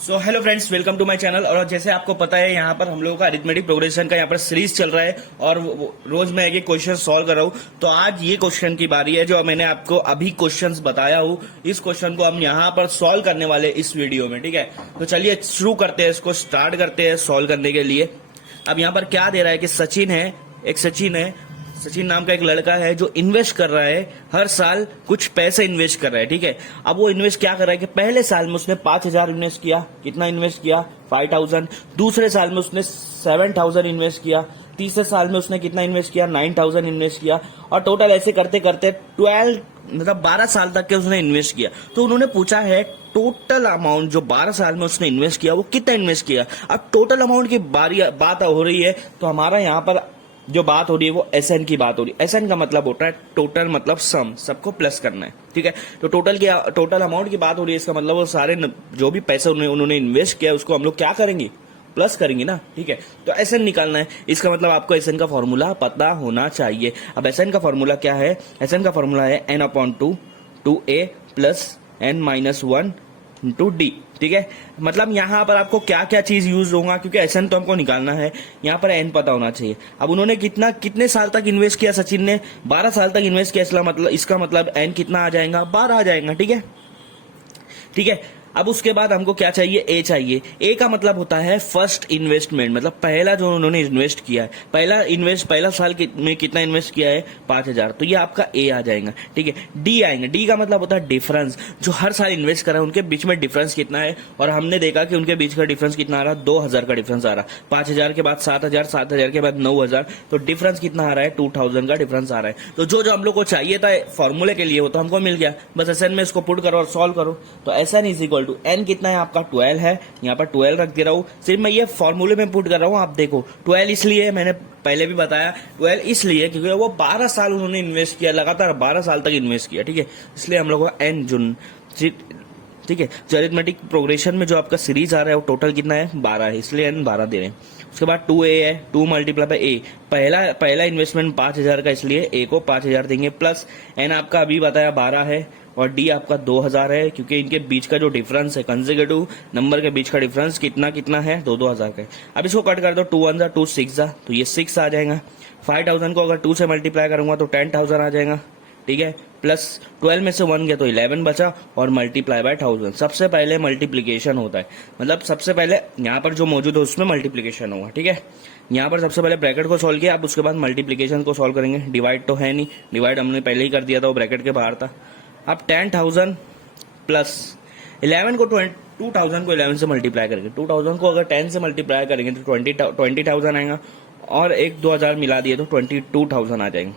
So hello friends, welcome to my channel. और जैसे आपको पता है, यहाँ पर हम लोगों का अरिथमेटिक प्रोग्रेशन का यहाँ पर सीरीज चल रहा है और रोज मैं एक क्वेश्चन सॉल्व कर रहा हूँ। तो आज ये क्वेश्चन की बारी है जो मैंने आपको अभी क्वेश्चंस बताया हूँ। इस क्वेश्चन को हम यहाँ पर सॉल्व करने वाले इस वीडियो में, ठीक है। तो चलिए शुरू करते हैं, इसको स्टार्ट करते हैं सॉल्व करने के लिए। अब यहाँ पर क्या दे रहा है कि सचिन नाम का एक लड़का है जो इन्वेस्ट कर रहा है, हर साल कुछ पैसे इन्वेस्ट कर रहा है, ठीक है। अब वो इन्वेस्ट क्या कर रहा है कि पहले साल में उसने 5,000 इन्वेस्ट किया। कितना इन्वेस्ट किया? 5,000। दूसरे साल में उसने 7,000 इन्वेस्ट किया। तीसरे साल में उसने कितना इन्वेस्ट किया? 9,000 इन्वेस्ट किया। और टोटल ऐसे करते करते 12 साल तक के उसने इन्वेस्ट किया। तो उन्होंने पूछा है टोटल अमाउंट जो 12 साल में उसने इन्वेस्ट किया वो कितना इन्वेस्ट किया। अब टोटल अमाउंट की बात हो रही है, तो हमारा यहाँ पर जो बात हो रही है वो एसएन की बात हो रही है। एसएन का मतलब होता है टोटल, मतलब सम, सबको प्लस करना है, ठीक है। तो टोटल अमाउंट की बात हो रही है, इसका मतलब वो सारे जो भी पैसे उन्होंने इन्वेस्ट किया उसको हम लोग क्या करेंगे? प्लस करेंगे ना, ठीक है। तो एसएन निकालना है, इसका मतलब आपको एसएन का फॉर्मूला पता होना चाहिए। अब एसएन का फॉर्मूला क्या है? एसएन का फॉर्मूला है n/2 2a plus n-1 to D, ठीक है। मतलब यहाँ पर आपको क्या क्या चीज यूज होगा, क्योंकि एसएन तो हमको निकालना है, यहाँ पर एन पता होना चाहिए। अब उन्होंने कितने साल तक इन्वेस्ट किया? सचिन ने 12 साल तक इन्वेस्ट किया, इसका मतलब एन कितना आ जाएगा? 12 आ जाएगा, ठीक है, ठीक है। अब उसके बाद हमको क्या चाहिए? ए चाहिए। ए का मतलब होता है फर्स्ट इन्वेस्टमेंट, मतलब पहला जो उन्होंने इन्वेस्ट किया है, पहला साल में कितना इन्वेस्ट किया है? 5,000। तो ये आपका ए आ जाएगा, ठीक है। डी आएंगे। डी का मतलब होता है डिफरेंस, जो हर साल इन्वेस्ट कर रहा है उनके बीच में डिफरेंस कितना है। और हमने देखा कि उनके बीच का डिफरेंस कितना आ रहा है? 2,000 का डिफरेंस आ रहा है। 5,000 के बाद 7,000, 7,000 के बाद 9,000, तो डिफरेंस कितना आ रहा है? 2,000 का डिफरेंस आ रहा है। तो जो हम लोग को चाहिए था फॉर्मूले के लिए वो तो हमको मिल गया, बस एसएन में इसको पुट करो और सॉल्व करो। तो SN is equal to N कितना है आपका? 12 है। यहाँ पर 12 रख दे रहा हूँ, सिर्फ मैं ये फॉर्मूले में पुट कर रहा हूँ। आप देखो 12 इसलिए, मैंने पहले भी बताया 12 इसलिए क्योंकि वो 12 साल उन्होंने इन्वेस्ट किया, लगातार 12 साल तक इन्वेस्ट किया, ठीक है। इसलिए हम लोग को एन जुन, ठीक है। जो अरिथमेटिक प्रोग्रेशन में जो आपका सीरीज आ रहा है वो टोटल कितना है? 12 है, इसलिए एन 12 दे रहे हैं। उसके बाद 2a है, 2 मल्टीप्लाई बाय ए। पहला इन्वेस्टमेंट 5,000 का, इसलिए ए को 5,000 देंगे, प्लस एन आपका अभी बताया 12 है, और डी आपका 2,000 है, क्योंकि इनके बीच का जो डिफरेंस है, कंसेक्यूटिव नंबर के बीच का डिफरेंस कितना है? 2,000 का है। अब इसको कट कर दो, 2 1 2 6 तो ये 6 आ जाएगा। 5,000 को अगर 2 से मल्टीप्लाई करूंगा तो 10,000 आ जाएगा, ठीक है। प्लस 12 में से 1 गया तो 11 बचा, और मल्टीप्लाई बाय 1,000। सबसे पहले मल्टीप्लीकेशन होता है, मतलब सबसे पहले यहाँ पर जो मौजूद है उसमें मल्टीप्लीकेशन होगा, ठीक है। यहाँ पर सबसे पहले ब्रैकेट को सॉल्व किया, अब उसके बाद मल्टीप्लीकेशन को सॉल्व करेंगे। डिवाइड तो है नहीं, डिवाइड हमने पहले ही कर दिया था, वो ब्रैकेट के बाहर था। अब 10,000 प्लस 11 को 2,000 को 11 से मल्टीप्लाई करेंगे। 2,000 को अगर 10 से मल्टीप्लाई करेंगे तो 20,000 आएगा, और 1-2,000 मिला दिए तो 22,000 आ जाएंगे,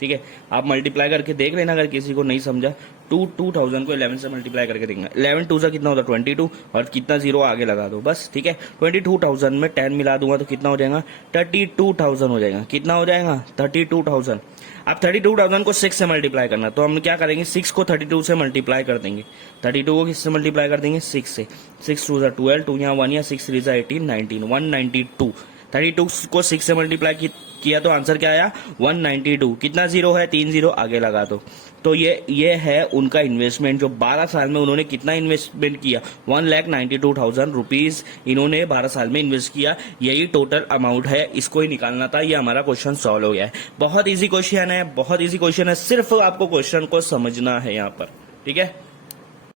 ठीक है। आप मल्टीप्लाई करके देख लेना अगर किसी को नहीं समझा। 2,000 को 11 से मल्टीप्लाई करके देंगे। 11 2 से कितना होता है? 22, और कितना जीरो आगे लगा दो, बस, ठीक है। 22,000 में 10 मिला दूंगा तो कितना हो जाएगा? 32,000 हो जाएगा। कितना हो जाएगा? 32,000। अब 32,000 को 6 से मल्टीप्लाई करना, तो हम क्या करेंगे? 6 को 32 से मल्टीप्लाई कर देंगे। 32 को किससे मल्टीप्लाई कर देंगे? 6 से। 6 2 12, 2 यहाँ 1 या 6 3 18 19, 192। 32 को 6 से मल्टीप्लाई किया तो आंसर क्या आया? 192। कितना जीरो है? 3 जीरो आगे लगा दो। तो ये है उनका इन्वेस्टमेंट, जो 12 साल में उन्होंने कितना इन्वेस्टमेंट किया? 1,92,000 रुपीज इन्होंने 12 साल में इन्वेस्ट किया। यही टोटल अमाउंट है, इसको ही निकालना था। ये हमारा क्वेश्चन सॉल्व हो गया है। बहुत इजी क्वेश्चन है, बहुत इजी क्वेश्चन है, सिर्फ आपको क्वेश्चन को समझना है यहाँ पर, ठीक है।